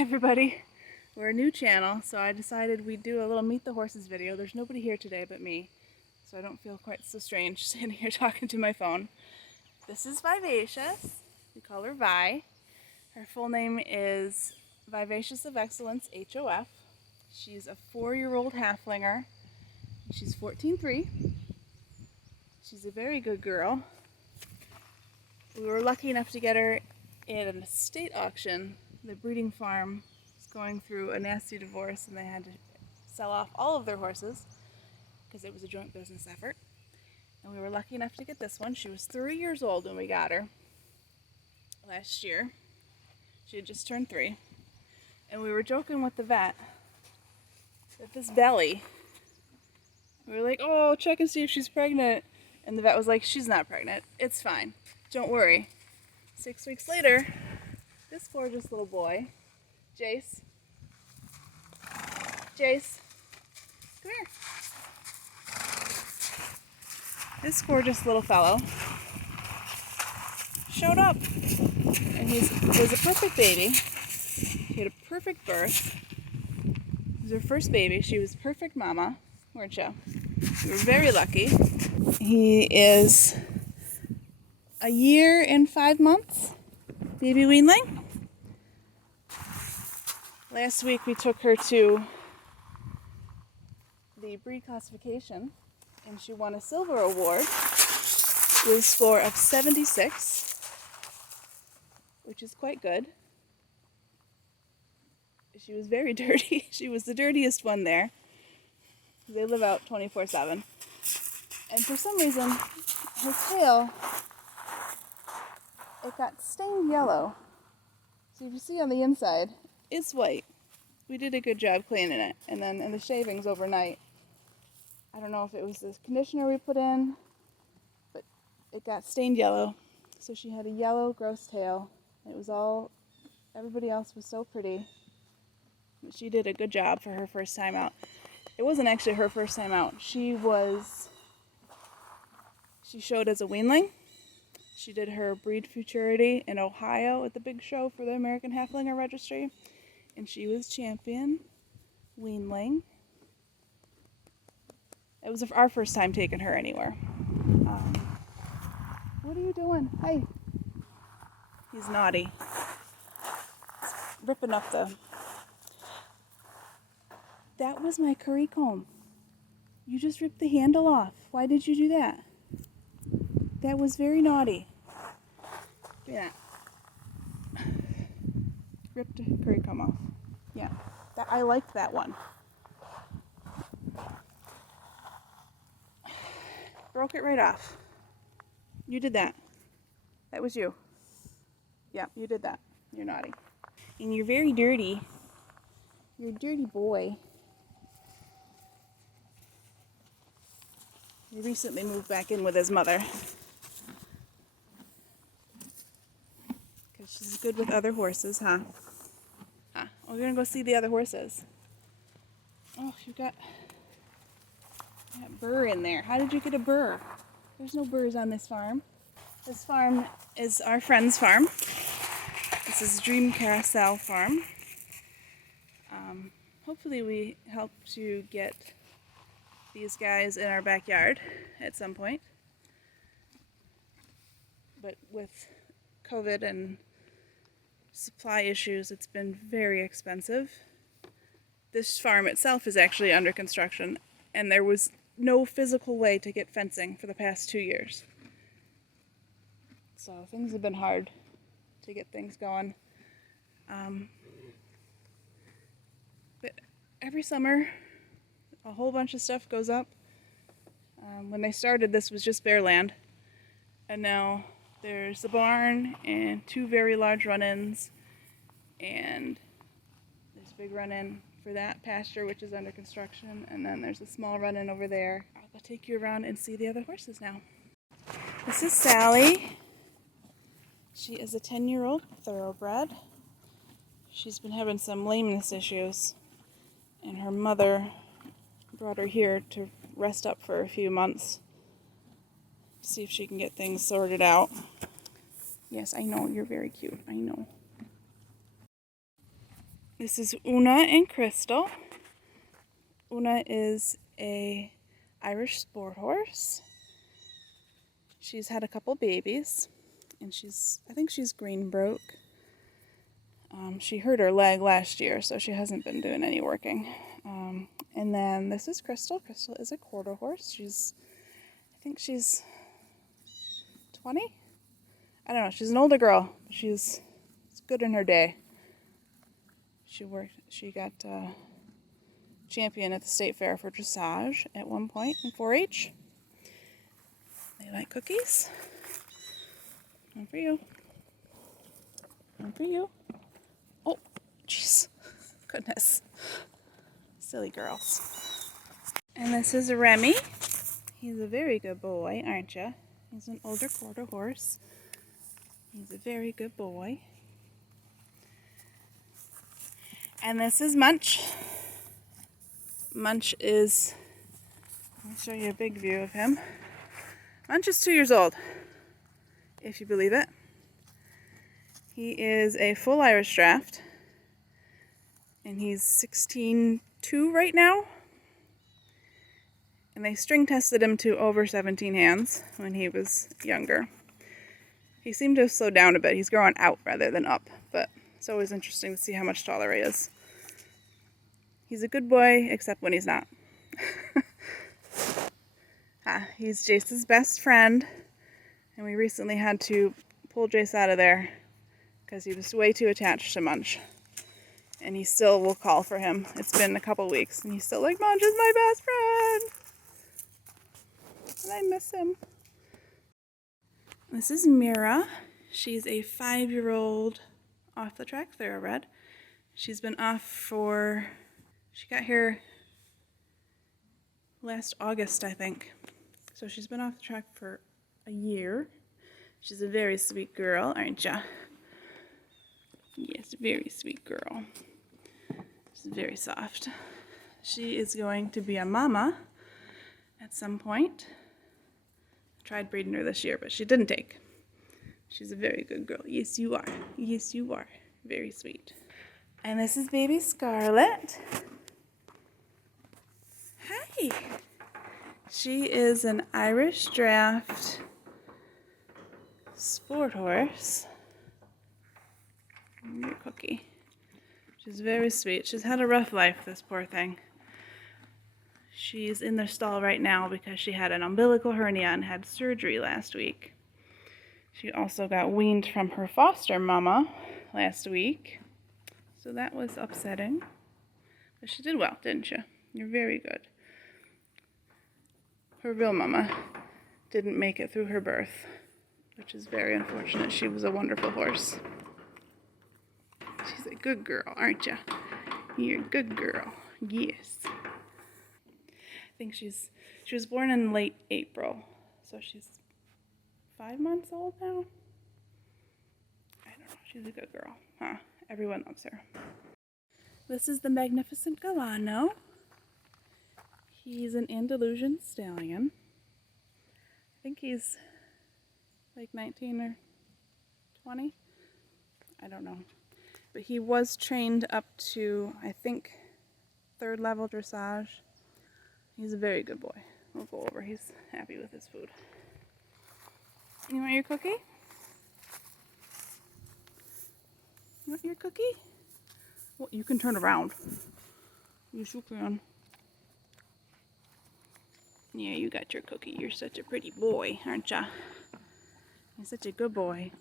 everybody. We're a new channel, so I decided we'd do a little Meet the Horses video. There's nobody here today but me, so I don't feel quite so strange standing here talking to my phone. This is Vivacious. We call her Vi. Her full name is Vivacious of Excellence, HOF. She's a 4-year-old halflinger. She's 14.3. She's a very good girl. We were lucky enough to get her in an estate auction. The breeding farm was going through a nasty divorce and they had to sell off all of their horses because it was a joint business effort. And we were lucky enough to get this one. She was 3 years old when we got her last year. She had just turned 3. And we were joking with the vet that this belly, we were like, oh, check and see if she's pregnant. And the vet was like, she's not pregnant. It's fine. Don't worry. 6 weeks later, this gorgeous little boy, Jace, come here. This gorgeous little fellow showed up, and he was a perfect baby. He had a perfect birth. He was her first baby. She was a perfect mama, weren't you? We were very lucky. He is a year and 5 months, baby weanling. Last week we took her to the breed classification and she won a silver award with a score of 76, which is quite good. She was very dirty. She was the dirtiest one there. They live out 24/7. And for some reason, her tail, it got stained yellow. So if you see on the inside, it's white. We did a good job cleaning it. And then in the shavings overnight, I don't know if it was the conditioner we put in, but it got stained yellow. So she had a yellow, gross tail. It was all, everybody else was so pretty. But she did a good job for her first time out. It wasn't actually her first time out. She showed as a weanling. She did her breed futurity in Ohio at the big show for the American Halflinger Registry. And she was champion weanling. It was our first time taking her anywhere. What are you doing? Hey. He's naughty. He's ripping up the... That was my curry comb. You just ripped the handle off. Why did you do that? That was very naughty. Give me that. Ripped the curry comb off. Yeah, I liked that one. Broke it right off. You did that. That was you. Yeah, you did that. You're naughty. And you're very dirty. You're a dirty boy. He recently moved back in with his mother. Because she's good with other horses, huh? Huh? Oh, we're going to go see the other horses. Oh, you got that burr in there. How did you get a burr? There's no burrs on this farm. This farm is our friend's farm. This is Dream Carousel Farm. Hopefully we help to get these guys in our backyard at some point. But with COVID and supply issues, it's been very expensive. This farm itself is actually under construction, and there was no physical way to get fencing for the past 2 years. So things have been hard to get things going. But every summer, a whole bunch of stuff goes up. When they started, this was just bare land. And now there's the barn and 2 very large run-ins. And there's a big run-in for that pasture, which is under construction. And then there's a small run-in over there. I'll go take you around and see the other horses now. This is Sally. She is a 10-year-old thoroughbred. She's been having some lameness issues. And her mother brought her here to rest up for a few months. See if she can get things sorted out. Yes, I know, you're very cute. I know. This is Una and Crystal. Una is a Irish sport horse. She's had a couple babies, and I think she's green broke. She hurt her leg last year, so she hasn't been doing any working. And then this is Crystal. Crystal is a quarter horse. I think she's 20? I don't know. She's an older girl. She's good in her day. She got champion at the state fair for dressage at one point in 4-H. They like cookies. One for you. One for you. Oh, jeez. Goodness. Silly girls. And this is Remy. He's a very good boy, aren't you? He's an older quarter horse. He's a very good boy. And this is Munch. Munch is, I'll show you a big view of him. Munch is 2 years old, if you believe it. He is a full Irish draft, and he's 16.2 right now. And they string tested him to over 17 hands when he was younger. He seemed to have slowed down a bit. He's growing out rather than up, but it's always interesting to see how much taller he is. He's a good boy, except when he's not. He's Jace's best friend, and we recently had to pull Jace out of there because he was way too attached to Munch. And he still will call for him. It's been a couple weeks, and he's still like, Munch is my best friend. And I miss him. This is Mira. She's a 5-year-old off-the-track thoroughbred. She's been off she got here last August, I think. So she's been off the track for a year. She's a very sweet girl, aren't ya? Yes, very sweet girl. She's very soft. She is going to be a mama at some point. I tried breeding her this year, but she didn't take. She's a very good girl. Yes, you are. Yes, you are. Very sweet. And this is baby Scarlet. Hi. She is an Irish draft sport horse. Your cookie. She's very sweet. She's had a rough life, this poor thing. She's in the stall right now because she had an umbilical hernia and had surgery last week. She also got weaned from her foster mama last week, so that was upsetting. But she did well, didn't you? You're very good. Her real mama didn't make it through her birth, which is very unfortunate. She was a wonderful horse. She's a good girl, aren't you? You're a good girl. Yes. I think she was born in late April, so she's 5 months old now. I don't know. She's a good girl. Huh? Everyone loves her. This is the magnificent Galano. He's an Andalusian stallion. I think he's like 19 or 20. I don't know. But he was trained up to, I think, 3rd level dressage. He's a very good boy. We'll go over. He's happy with his food. You want your cookie? You want your cookie? Well, you can turn around. You sure can. Yeah, you got your cookie. You're such a pretty boy, aren't ya? You're such a good boy.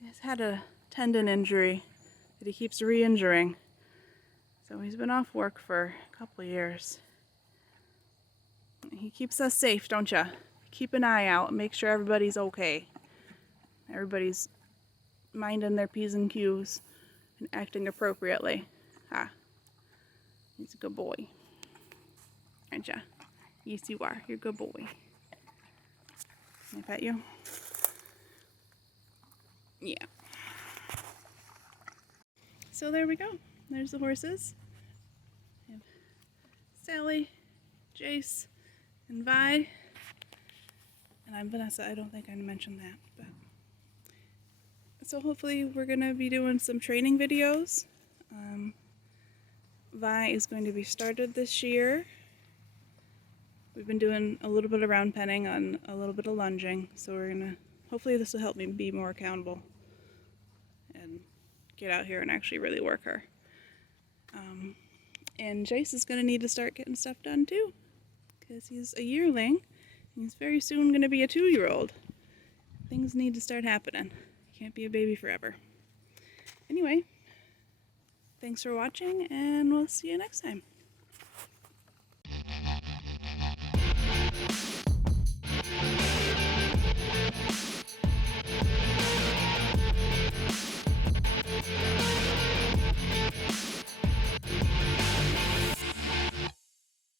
He's had a tendon injury that he keeps re-injuring. So he's been off work for a couple of years. He keeps us safe, don't ya? Keep an eye out and make sure everybody's okay. Everybody's minding their P's and Q's and acting appropriately. He's a good boy. Aren't ya? Yes, you are. You're a good boy. Can I pet you? Yeah. So there we go. There's the horses. We have Sally, Jace, and Vi. And I'm Vanessa. I don't think I mentioned that, but so hopefully we're going to be doing some training videos. Vi is going to be started this year. We've been doing a little bit of round penning on a little bit of lunging, so we're going to, hopefully this will help me be more accountable and get out here and actually really work her. And Jace is going to need to start getting stuff done too, because he's a yearling. He's very soon going to be a 2-year-old. Things need to start happening. You can't be a baby forever. Anyway, thanks for watching, and we'll see you next time.